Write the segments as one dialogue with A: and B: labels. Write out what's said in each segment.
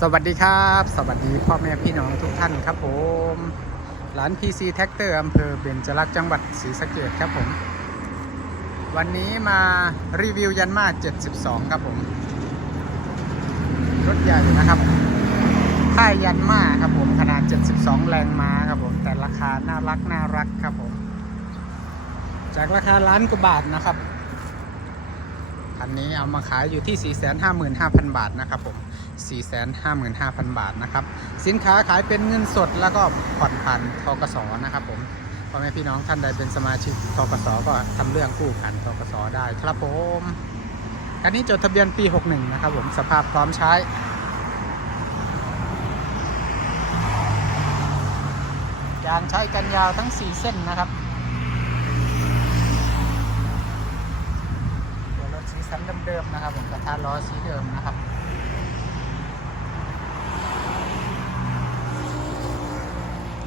A: สวัสดีครับ สวัสดีพ่อแม่พี่น้องทุกท่านครับผมร้าน PC t a c t o r อำเภอเบญจรักษ์จังหวัดศรีสะเกษครับผม วันนี้มารีวิวยันมา 72 ครับผม รถใหญ่นะครับ ค่ายยันมาครับผม ขนาด 72 แรงม้าครับผม แต่ราคาน่ารักน่ารักครับผม จากราคาล้านกว่าบาทนะครับ คันนี้เอามาขายอยู่ที่ 455,000 บาทนะครับผม 455,000 บาทนะครับ สินค้าขายเป็นเงินสดแล้วก็ผ่อนผันทกสนะครับผมพ่อแม่พี่น้องท่านใดเป็นสมาชิกทกสก็ทำเรื่องกู้ผ่านทกสได้ครับผมคันนี้จดทะเบียนปี 61 นะครับผม สภาพพร้อมใช้ยางใช้กันยาวทั้ง 4 เส้นนะครับ ตัวรถสีสันเดิมๆนะครับ ผมกระทะล้อสีเดิมนะครับ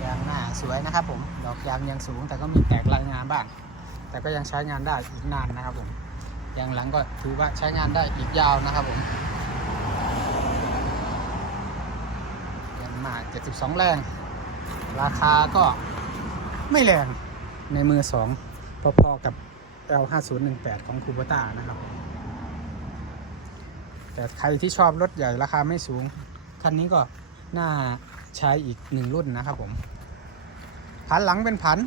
A: ยางหน้าสวยนะครับ ผมดอกยางยังสูง แต่ก็มีแตกลายงานบ้าง แต่ก็ยังใช้งานได้อีกนานนะครับผมยางหลังก็ถือว่าใช้งานได้อีกยาวนะครับผมยางมา 72 แรง ราคาก็ไม่แรงในมือสองพอๆกับ L5018 ของคูโบต้านะครับ แต่ใครที่ชอบรถใหญ่ราคาไม่สูง คันนี้ก็น่าใช้อีกหนึ่งรุ่นนะครับผมผันหลังเป็นผัน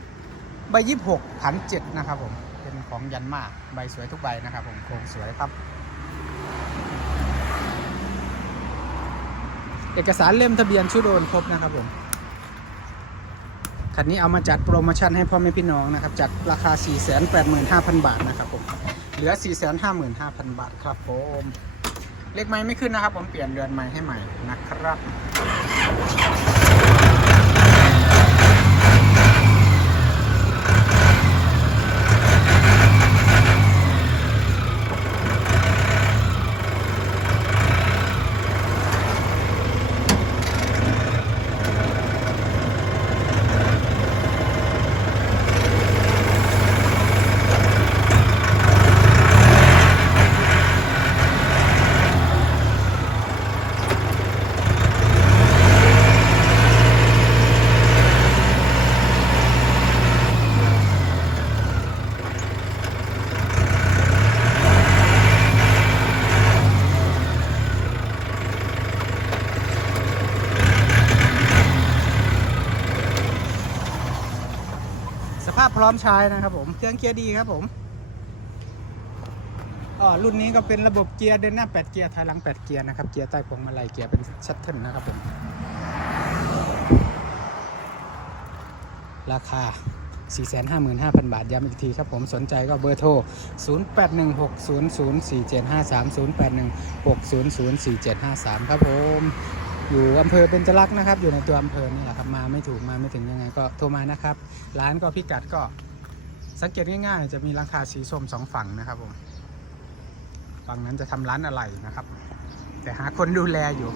A: ใบยี่สิบหกผันเจ็ดนะครับผมเป็นของยันมาใบสวยทุกใบนะครับผมโครงสวยครับ เอกสารเล่มทะเบียนชุดโอนครบนะครับผมคันนี้เอามาจัดโปรโมชั่นให้พ่อแม่พี่น้องนะครับจากราคา 485,000 บาทนะครับผม เหลือ 455,000 บาทครับผม เลขไม้ไม่ขึ้นนะครับ ผมเปลี่ยนเดือนใหม่ให้ใหม่นะครับ ภาพพร้อมใช้นะครับผมเครื่องเกียร์ดีครับผมอ๋อรุ่นนี้ก็เป็นระบบเกียร์เดินหน้า 8 เกียร์ถอยหลัง 8 เกียร์นะครับเกียร์ใต้พวงมาลัยเกียร์เป็นชัตเทิลนะครับผมราคา 455,000 บาท ย้ำอีกทีครับผมสนใจก็เบอร์โทร 0816004753 0816004753 ครับผม อยู่อำเภอเบญจรักษ์นะครับ อยู่ในตัวอำเภอนี่แหละครับมาไม่ถูกมาไม่ถึงยังไงก็โทรมานะครับ ร้านก็พิกัดก็สังเกตง่ายๆ จะมีราคาสีส้มสองฝั่งนะครับผมฝั่งนั้นจะทำร้านอะไรนะครับ แต่หาคนดูแลอยู่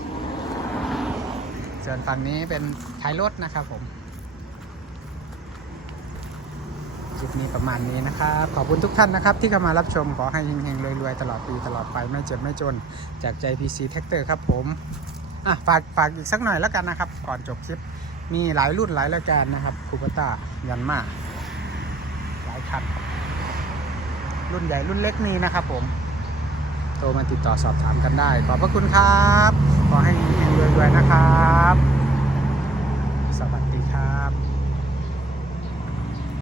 A: ส่วนฝั่งนี้เป็นขายรถนะครับผมคลิปนี้ประมาณนี้นะครับ ขอบคุณทุกท่านนะครับ ที่เข้ามารับชมขอให้เฮงๆรวยๆ ตลอดปีตลอดไปไม่เจ็บไม่จน จากใจ PC t a c t o r ครับผม่ะฝากฝากอีกสักหน่อยแล้วกันนะครับ ก่อนจบคลิป มีหลายรุ่นหลายรายการนะครับคูปต้ายันมาหลายคันรุ่นใหญ่รุ่นเล็กมีนะครับผม โทรมาติดต่อสอบถามกันได้ ขอบพระคุณครับ ขอให้มีรวยๆนะครับ